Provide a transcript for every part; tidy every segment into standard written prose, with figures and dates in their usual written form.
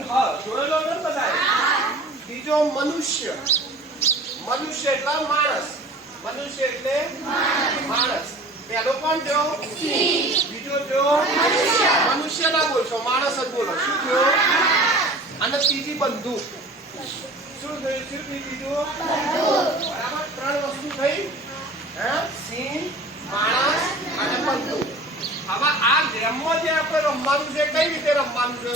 સિંહ જોયેલો ને બધાય. બીજો મનુષ્ય. મનુષ્ય એટલે માણસ. મનુષ્ય એટલે માણસ. પહેલો કોણ થયો? બીજો થયો મનુષ્ય ના બોલશો, માણસ જ બોલો. શું થયો? અને ત્રીજી બંદૂક. શું થયું? શું બીજું? બરાબર, ત્રણ વસ્તુ થઈ. હે? સિંહ, માણસ અને બંદૂક. હવે આ ગેમમાં જે આપણે રમવાનું છે, કઈ રીતે રમવાનું છે?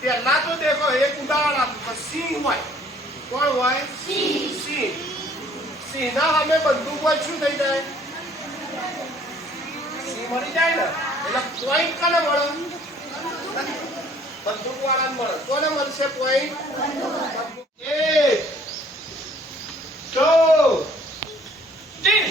પહેલા તો દેખો, એક ઉદાહરણ આપું. સિંહ હોય. કોણ હોય? સિંહ. સિંહના સામે બંદૂક હોય, શું થઈ જાય? સિંહ મરી જાય ને. એટલે પોઈન્ટ કોને મળે? બંદૂક વાળાને મળે. કોને મળશે પોઈન્ટ? 1, 2, 3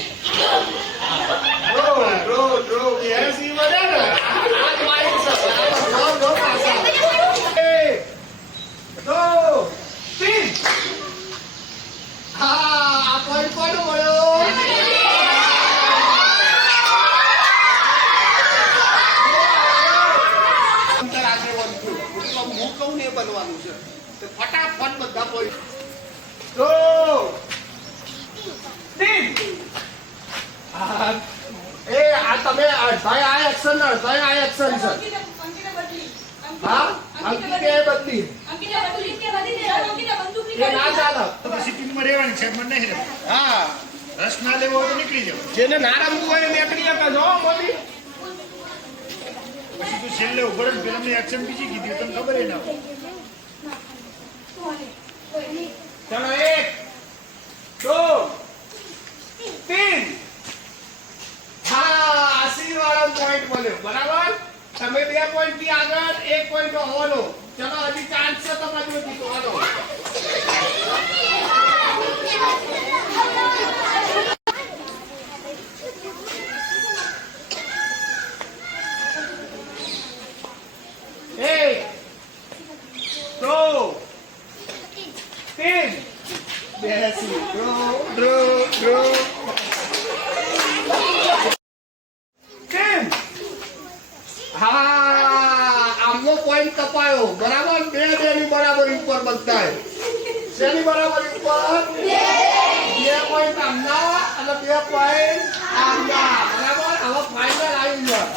બનવાનું છે. તો ફટાફટ બધા પોઈન્ટ. 2, 3. આ તમે ભાઈ આ એક્શન ના ભાઈ આ એક્શન છે. હા, અંકિતે બદલી. એ ના ચાલે. પછી ટીમમાં રહેવાની છે, મને નહીં રહેવું. હા, રસ ના લેવો હોય તો નીકળી જાવ. જેને ના રમવું હોય નીકળી જતા જો મોદી. પછી તું છેલ્લે ઉભો રહે, પેલા મેં એક્શન બીજી કીધી, તને ખબર ના હોય. ચલો 1, 2, 3. હા, આશીર્વાદ પોઈન્ટ મળ્યો. બરાબર, તમે 2 પોઈન્ટ થી આગળ 1 પોઈન્ટ હોવાનો. ચલો હજી ચાન્સ છે તમારી જીતવાનો. પોઈન્ટ કપાયો. બરાબર, 2 ની બરાબરી ઉપર બધાય. શેની બરાબરી ઉપર? 2 પોઈન્ટ આમના અને 2 પોઈન્ટ આમના. બરાબર, હવે ફાઇનલ આવી ગયો.